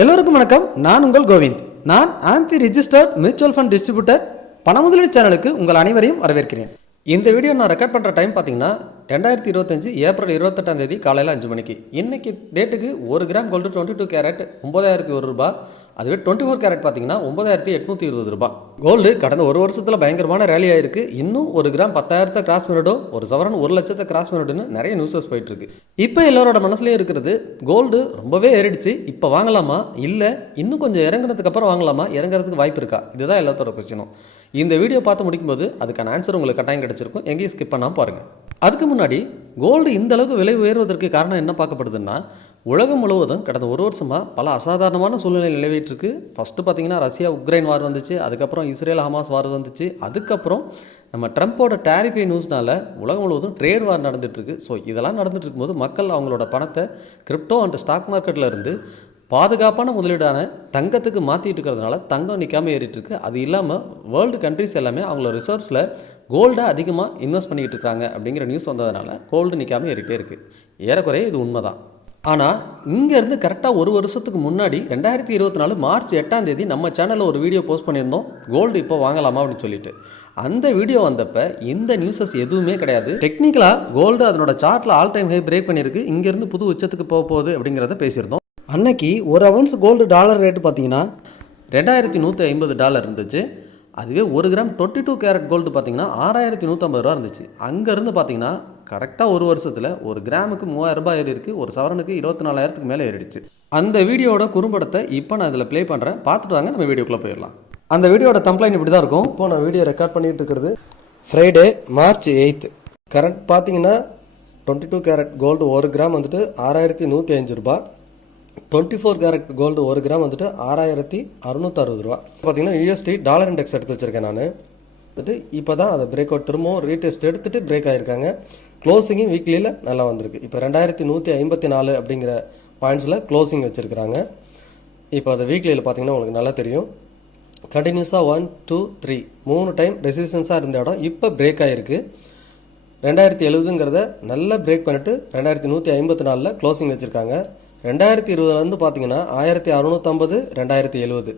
எல்லோருக்கும் வணக்கம். நான் உங்கள் கோவிந்த். நான் AMFI registered mutual fund distributor பண முதலீடு சேனலுக்கு உங்கள் அனைவரையும் வரவேற்கிறேன். இந்த வீடியோ நான் ரெக்கார்ட் பண்ணுற டைம் பார்த்தீங்கன்னா ரெண்டாயிரத்தி இருபத்தஞ்சு ஏப்ரல் இருபத்தெட்டாம் தேதி காலையில் அஞ்சு மணிக்கு. இன்றைக்கி டேட்டுக்கு ஒரு gram gold twenty two carat ஒம்பதாயிரத்தி ஒரு ரூபா. அதுவே டுவெண்ட்டி ஃபோர் கேரட் பார்த்தீங்கன்னா ஒம்பதாயிரத்தி எட்நூற்றி இருபது ரூபாய் கோல்டு கடந்த ஒரு வருஷத்தில் பயங்கரமான ரேலி ஆயிருக்கு. இன்னும் ஒரு கிராம் பத்தாயிரத்தை கிராஸ் பண்ணிடும் ஒரு சவரன் ஒரு லட்சத்தை கிராஸ் பண்ணிடுன்னு நிறைய நியூஸஸ் போயிட்டுருக்கு. இப்போ எல்லாரோட மனசுலயும் இருக்கிறது கோல்டு ரொம்பவே ஏறிடுச்சு. இப்போ வாங்கலாமா? இல்லை இன்னும் கொஞ்சம் இறங்குனதுக்கு அப்புறம் வாங்கலாமா? இறங்குறதுக்கு வாய்ப்பு இருக்கா? இதுதான் எல்லாத்தோட கொஸ்டினும் இந்த வீடியோ பார்த்து முடிக்கும்போது அதுக்கான ஆன்சர் உங்களுக்கு கட்டாயம் கிடச்சிருக்கும். எங்கேயும் ஸ்கிப் பண்ணாமல் பாருங்கள் அதுக்கு முன்னாடி கோல்டு இந்த அளவுக்கு விலை உயர்வதற்கு காரணம் என்ன பார்க்கப்படுதுன்னா உலகம் முழுவதும் கடந்த ஒரு வருஷமாக பல அசாதாரணமான சூழ்நிலை நிலவிட்டுருக்கு. ஃபஸ்ட்டு பார்த்தீங்கன்னா ரஷ்யா உக்ரைன் வார் வந்துச்சு அதுக்கப்புறம் இஸ்ரேல் ஹமாஸ் வார் வந்துச்சு அதுக்கப்புறம் நம்ம ட்ரம்ப்போட டேரிஃபை நியூஸ்னால் உலகம் முழுவதும் ட்ரேட் வார் நடந்துகிட்ருக்கு ஸோ இதெல்லாம் நடந்துகிட்டு இருக்கும்போது மக்கள் அவங்களோட பணத்தை கிரிப்டோ அண்ட் ஸ்டாக் மார்க்கெட்டில் இருந்து பாதுகாப்பான முதலீடான தங்கத்துக்கு மாற்றிட்டு இருக்கிறதுனால தங்கம் நிற்காம ஏறிட்டு இருக்கு அது இல்லாமல் வேர்ல்டு கண்ட்ரிஸ் எல்லாமே அவங்களோட ரிசர்வ்ஸில் கோல்டை அதிகமாக இன்வெஸ்ட் பண்ணிக்கிட்டு இருக்காங்க அப்படிங்கிற நியூஸ் வந்ததுனால கோல்டு நிற்காம ஏறிட்டே இருக்குது ஏறக்குறைய இது உண்மைதான். ஆனால் இங்கேருந்து கரெக்டாக ஒரு வருஷத்துக்கு முன்னாடி ரெண்டாயிரத்தி இருபத்தி நாலு மார்ச் எட்டாம் தேதி நம்ம சேனலில் ஒரு வீடியோ போஸ்ட் பண்ணியிருந்தோம். கோல்டு இப்போ வாங்கலாமா அப்படின்னு சொல்லிட்டு. அந்த வீடியோ வந்தப்போ இந்த நியூஸஸ் எதுவுமே கிடையாது. டெக்னிக்கலாக கோல்டு அதனோட சார்ட்டில் ஆல் டைம் ஹை பிரேக் பண்ணியிருக்கு. இங்கேருந்து புது உச்சத்துக்கு போக போகுது அப்படிங்கிறத பேசியிருந்தோம். அன்னைக்கு ஒரு அவுன்ஸ் கோல்டு டாலர் ரேட்டு பார்த்தீங்கன்னா ரெண்டாயிரத்தி நூற்றி ஐம்பது டாலர் இருந்துச்சு. அதுவே ஒரு gram twenty two carat gold பார்த்தீங்கன்னா ஆறாயிரத்தி நூற்றம்பது ரூபா இருந்துச்சு. அங்கேருந்து பார்த்தீங்கன்னா கரெக்டாக ஒரு வருஷத்தில் ஒரு கிராமுக்கு மூவாயிரம் ரூபாய் ஏறி இருக்கு. ஒரு சவரனுக்கு இருபத்தி நாலாயிரத்துக்கு மேலே ஏறிடுச்சு. அந்த வீடியோட குறும்படத்தை இப்போ நான் இதில் ப்ளே பண்ணுறேன் பார்த்துட்டு வாங்க நம்ம வீடியோக்குள்ளே போயிடலாம். அந்த வீடியோட கம்ப்ளைண்ட் இப்படி தான் இருக்கும். இப்போ நான் வீடியோ ரெக்கார்ட் பண்ணிட்டு இருக்கிறது ஃப்ரைடே மார்ச் எயித்து கரண்ட் பார்த்தீங்கன்னா டுவெண்ட்டி டூ கேரட் கோல்டு ஒரு கிராம் வந்துட்டு ஆறாயிரத்தி நூற்றி அஞ்சு ரூபாய். டுவெண்ட்டி ஃபோர் கேரட் கோல்டு ஒரு கிராம் வந்துட்டு ஆறாயிரத்தி அறுநூத்தறுபது ரூபா. பார்த்தீங்கன்னா யூஎஸ்டி டாலர் இண்டெக்ஸ் எடுத்து வச்சுருக்கேன் நான். வந்துட்டு இப்போ தான் அதை பிரேக் அவுட் திரும்பவும் ரீடெஸ்ட் எடுத்துகிட்டு பிரேக் ஆகிருக்காங்க க்ளோசிங்கும் வீக்லியில் நல்லா வந்திருக்கு. இப்போ ரெண்டாயிரத்தி நூற்றி ஐம்பத்தி நாலு அப்படிங்கிற பாயிண்ட்ஸில் க்ளோசிங் வச்சுருக்கிறாங்க. இப்போ அது வீக்லியில் பார்த்தீங்கன்னா உங்களுக்கு நல்லா தெரியும். கண்டினியூஸாக ஒன் டூ த்ரீ மூணு டைம் ரெசிஸ்டன்ஸாக இருந்த இடம் இப்போ பிரேக் ஆகிருக்கு ரெண்டாயிரத்தி எழுபதுங்கிறத நல்லா பிரேக் பண்ணிட்டு ரெண்டாயிரத்தி நூற்றி ஐம்பத்தி நாலில் க்ளோசிங் வச்சுருக்காங்க. ரெண்டாயிரத்தி இருபதுலேருந்து பார்த்தீங்கன்னா ஆயிரத்தி அறுநூற்றம்பது ரெண்டாயிரத்தி எழுபது.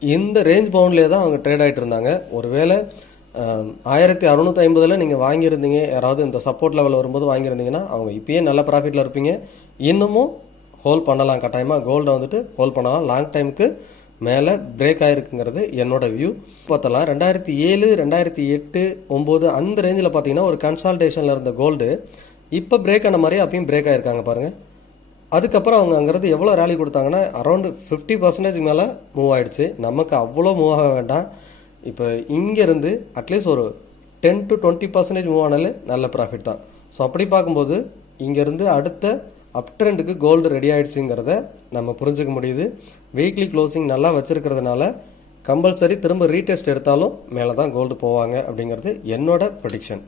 இந்த ரேஞ்ச் பவுண்ட்லேயே தான் அவங்க ட்ரேட் ஆகிட்டு இருந்தாங்க. ஒருவேளை ஆயிரத்தி அறுநூற்றி ஐம்பதில் நீங்கள் வாங்கியிருந்தீங்க யாராவது இந்த சப்போர்ட் லெவல் வரும்போது வாங்கியிருந்தீங்கன்னா அவங்க இப்போயே நல்ல ப்ராஃபிட்டில் இருப்பீங்க. இன்னமும் ஹோல்ட் பண்ணலாம். கட்டாயமாக கோல்டை வந்துட்டு ஹோல்ட் பண்ணலாம். லாங் டைமுக்கு மேலே பிரேக் ஆகிருக்குங்கிறது என்னோட வியூ பார்த்தலாம் ரெண்டாயிரத்தி ஏழு ரெண்டாயிரத்தி எட்டு ஒம்பது அந்த ரேஞ்சில் பார்த்தீங்கன்னா ஒரு கன்சால்டேஷனில் இருந்த கோல்டு இப்போ பிரேக் ஆன மாதிரி அப்பயும் பிரேக் ஆகிருக்காங்க பாருங்கள் அதுக்கப்புறம் அவங்க அங்கேருந்து எவ்வளோ ரேலி கொடுத்தாங்கன்னா அரௌண்டு ஃபிஃப்டி பர்சன்டேஜ் மேலே மூவ் ஆகிடுச்சு நமக்கு அவ்வளோ மூவ் ஆக வேண்டாம். இப்போ இங்கேருந்து அட்லீஸ்ட் ஒரு ten to twenty percentage move ஆனாலே நல்ல ப்ராஃபிட் தான். ஸோ அப்படி பார்க்கும்போது இங்கேருந்து அடுத்த அப் ட்ரெண்டுக்கு கோல்டு ரெடி ஆகிடுச்சுங்கிறத நம்ம புரிஞ்சுக்க முடியுது. வீக்லி க்ளோசிங் நல்லா வச்சுருக்கிறதுனால கம்பல்சரி திரும்ப ரீடெஸ்ட் எடுத்தாலும் மேலே தான் கோல்டு போவாங்க அப்படிங்கிறது என்னோட ப்ரொடிக்ஷன்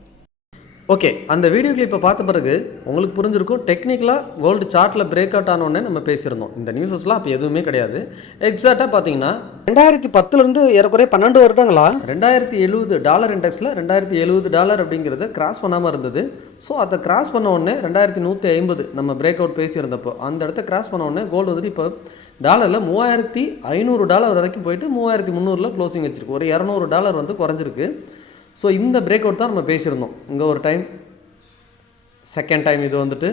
ஓகே அந்த வீடியோ கிளிப்பை பார்த்த பிறகு உங்களுக்கு புரிஞ்சிருக்கும் டெக்னிக்கலாக கோல்டு சார்ட்டில் பிரேக் அவுட் ஆனோடனே நம்ம பேசியிருந்தோம். இந்த நியூஸஸ்லாம் அப்போ எதுவுமே கிடையாது. எக்ஸாக்டாக பார்த்தீங்கன்னா ரெண்டாயிரத்தி பத்துலேருந்து ஏறக்குறைய பன்னெண்டு வருடங்களா? ரெண்டாயிரத்தி எழுபது டாலர் இண்டெக்ஸில் ரெண்டாயிரத்தி எழுபது டாலர் அப்படிங்கிறத கிராஸ் பண்ணாமல் இருந்தது. ஸோ அதை கிராஸ் பண்ண உடனே ரெண்டாயிரத்தி நூற்றி ஐம்பது நம்ம பிரேக் அவுட் பேசியிருந்தப்போ அந்த இடத்த கிராஸ் பண்ண உடனே கோல்டு வந்துட்டு இப்போ டாலரில் மூவாயிரத்தி ஐநூறு டாலர் வரைக்கும் போயிட்டு மூவாயிரத்தி முந்நூறில் க்ளோசிங் வச்சிருக்கு. ஒரு இரநூறு டாலர் வந்து குறைஞ்சிருக்கு. ஸோ இந்த பிரேக் அவுட் தான் நம்ம பேசியிருந்தோம். இங்கே ஒரு டைம் செகண்ட் டைம் இது வந்துட்டு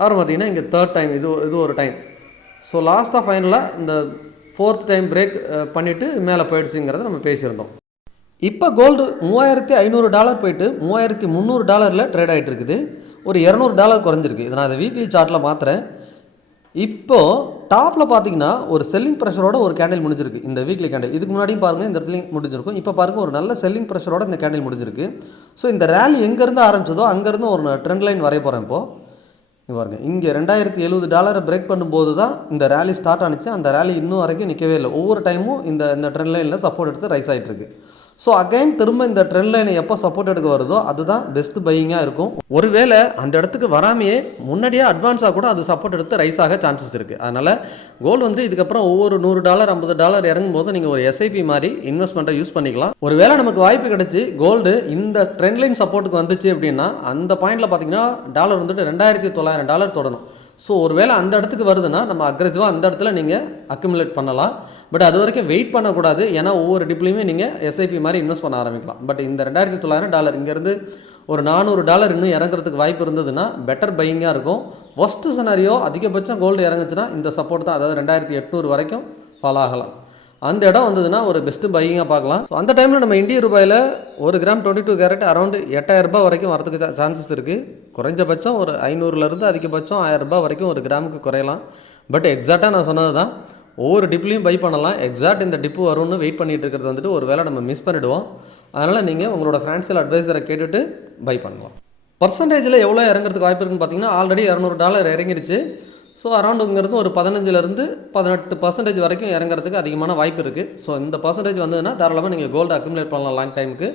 அப்புறம் பார்த்தீங்கன்னா இங்கே தேர்ட் டைம் இது இது ஒரு டைம் ஸோ லாஸ்ட்டாக ஃபைனலாக இந்த ஃபோர்த் டைம் பிரேக் பண்ணிவிட்டு மேலே போயிடுச்சுங்கிறத நம்ம பேசியிருந்தோம். இப்போ கோல்டு மூவாயிரத்தி ஐநூறு டாலர் போயிட்டு மூவாயிரத்தி முந்நூறு டாலரில் ட்ரேட் ஆகிட்டு இருக்குது. ஒரு இரநூறு டாலர் குறைஞ்சிருக்கு. இதை நான் அதை வீக்லி சார்ட்டில் மாற்றுறேன் இப்போது டாப்பில் பார்த்தீங்கன்னா ஒரு செல்லிங் ப்ரெஷரோட ஒரு கேண்டில் முடிஞ்சிருக்கு. இந்த வீக்லி கேண்டில் இதுக்கு முன்னாடியும் பாருங்கள் இந்த இடத்துலையும் முடிஞ்சிருக்கும். இப்போ பாருங்கள் ஒரு நல்ல செல்லிங் ப்ரெஷரோட இந்த கேண்டில் முடிஞ்சிருக்கு. ஸோ இந்த ரேலி எங்கேருந்து ஆரம்பிச்சதோ அங்கேருந்து ஒரு ட்ரெண்ட் லைன் வரைய போகிறேன் இப்போது இங்கே பாருங்கள் இங்கே ரெண்டாயிரத்தி எழுபது டாலரை பிரேக் பண்ணும்போது தான் இந்த ரேலி ஸ்டார்ட் ஆனிச்சு. அந்த ரேலி இன்னும் வரைக்கும் நிற்கவே இல்லை. ஒவ்வொரு டைமும் இந்த இந்த ட்ரெண்ட் லைனில் சப்போர்ட் எடுத்து ரைஸ் ஆகிட்டு இருக்கு. ஸோ அகைன் திரும்ப இந்த ட்ரெண்ட் லைனை எப்போ சப்போர்ட் எடுக்க வருதோ அதுதான் பெஸ்ட் பையிங்காக இருக்கும். ஒருவேளை அந்த இடத்துக்கு வராமையே முன்னாடியே அட்வான்ஸாக கூட அது சப்போர்ட் எடுத்து ரைஸ் ஆக சான்சஸ் இருக்குது அதனால் கோல்டு வந்து இதுக்கப்புறம் ஒவ்வொரு நூறு டாலர் ஐம்பது டாலர் இறங்கும் போது நீங்கள் ஒரு எஸ்ஐபி மாதிரி இன்வெஸ்ட்மெண்ட்டை யூஸ் பண்ணிக்கலாம். ஒருவேளை நமக்கு வாய்ப்பு கிடைச்சி கோல்டு இந்த ட்ரெண்ட் லைன் சப்போர்ட்டுக்கு வந்துச்சு அப்படின்னா அந்த பாயிண்டில் பார்த்தீங்கன்னா டாலர் வந்துட்டு ரெண்டாயிரத்தி தொள்ளாயிரம் டாலர் தொடணும். ஸோ ஒருவேளை அந்த இடத்துக்கு வருதுன்னா நம்ம அக்ரெசிவாக அந்த இடத்துல நீங்கள் அக்குமுலேட் பண்ணலாம். பட் அது வரைக்கும் வெயிட் பண்ணக்கூடாது. ஏன்னா ஒவ்வொரு டிப்லையுமே நீங்கள் எஸ்ஐபி மாதிரி இன்வெஸ்ட் பண்ண ஆரம்பிக்கலாம். பட் இந்த ரெண்டாயிரத்தி தொள்ளாயிரம் டாலர் இங்கேருந்து ஒரு நானூறு டாலர் இன்னும் இறங்குறதுக்கு வாய்ப்பு இருந்ததுன்னா பெட்டர் பையிங்காக இருக்கும். ஒஸ்ட்டு சனாரியோ அதிகபட்சம் கோல்டு இறங்குச்சுன்னா இந்த சப்போர்ட் தான். அதாவது ரெண்டாயிரத்தி எட்நூறு வரைக்கும் ஃபாலோ ஆகலாம். அந்த இடம் வந்ததுன்னா ஒரு பெஸ்ட்டு பையிங்காக பார்க்கலாம். ஸோ அந்த டைமில் நம்ம இந்திய ரூபாயில் ஒரு gram twenty two carat around எட்டாயிரரூபா வரைக்கும் வரதுக்கு சான்சஸ் இருக்குது குறைஞ்சபட்சம் ஒரு ஐநூறுலேருந்து அதிகபட்சம் ஆயிரரூபா வரைக்கும் ஒரு கிராமுக்கு குறையலாம். பட் எக்ஸாக்டாக நான் சொன்னது தான் ஒவ்வொரு டிப்லையும் பை பண்ணலாம். எக்ஸாக்ட் இந்த டிப்பு வரும்னு வெயிட் பண்ணிட்டு இருக்கிறது வந்துட்டு ஒரு வேளை நம்ம மிஸ் பண்ணிவிடுவோம் அதனால் நீங்கள் உங்களோட ஃபினான்ஷியல் அட்வைசரை கேட்டுட்டு பை பண்ணலாம். பர்சன்டேஜில் எவ்வளோ இறங்குறதுக்கு வாய்ப்பு இருக்குன்னு பார்த்தீங்கன்னா ஆல்ரெடி இரநூறு டாலர் இறங்கிருச்சு. ஸோ அரௌண்ட் இங்கேருந்து ஒரு பதினஞ்சுலேருந்து பதினெட்டு பர்சன்டேஜ் வரைக்கும் இறங்குறதுக்கு அதிகமான வாய்ப்பு இருக்குது ஸோ இந்த பர்சன்டேஜ் வந்ததுன்னா தாராளமாக நீங்கள் கோல்டு அக்குமுலேட் பண்ணலாம் லாங் டைமுக்கு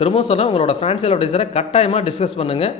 திரும்பவும் சொல்ல உங்களோட ஃபினான்ஷியல் அட்வைசரை கட்டாயமாக டிஸ்கஸ் பண்ணுங்கள்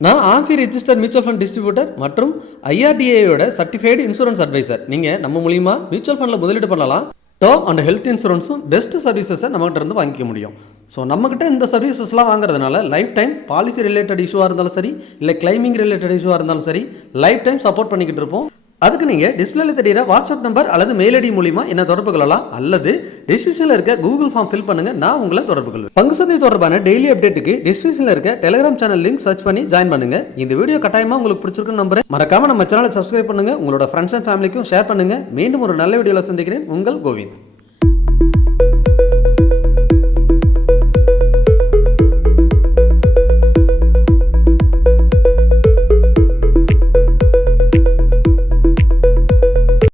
நான் AMFI register mutual fund distributor மற்றும் ஐஆர்டிஏயோட சர்டிஃபைடு இன்சூரன்ஸ் அட்வைசர் நீங்கள் நம்ம மூலியமாக மியூச்சுவல் ஃபண்டில் முதலீடு பண்ணலாம். டேர்ம் அண்ட் ஹெல்த் இன்சூரன்ஸும் பெஸ்ட் சர்வீசஸை நம்மகிட்ட இருந்து வாங்கிக்க முடியும். ஸோ நம்மக்கிட்ட இந்த சர்வீசஸ்லாம் வாங்குறதுனால லைஃப் டைம் பாலிசி ரிலேட்டட் இஷ்யூவாக இருந்தாலும் சரி இல்லை கிளைமிங் ரிலேட்டட் இஷ்யூவாக இருந்தாலும் சரி லைஃப் டைம் சப்போர்ட் பண்ணிக்கிட்டு இருப்போம். அதுக்கு நீங்கள் டிஸ்பிளேல தெரியிற வாட்ஸ்அப் நம்பர் அல்லது மெயில் மூலிமா என்ன தொடர்பு கொள்ளலாம்? அல்லது டிஸ்கிரிப்ஷனில் இருக்க கூகுள் ஃபார்ம் ஃபில் பண்ணுங்க நான் உங்களை தொடர்பு கொள்வேன். பங்கு சந்தை தொடர்பான டெய்லி அப்டேட்டுக்கு டிஸ்கிரிப்ஷனில் இருக்க டெலிகிராம் சேனல் லிங்க் சர்ச் பண்ணி ஜாயின் பண்ணுங்க. இந்த வீடியோ கட்டாயமாக உங்களுக்கு பிடிச்சிருக்குன்னு நம்புறேன். மறக்காம நம்ம சேனலை சப்ஸ்கிரைப் பண்ணுங்க. உங்களோட ஃப்ரெண்ட்ஸ் அண்ட் ஃபேமிலிக்கும் ஷேர் பண்ணுங்க. மீண்டும் ஒரு நல்ல வீடியோவில் சந்திக்கிறேன். உங்கள் கோவிந்த்.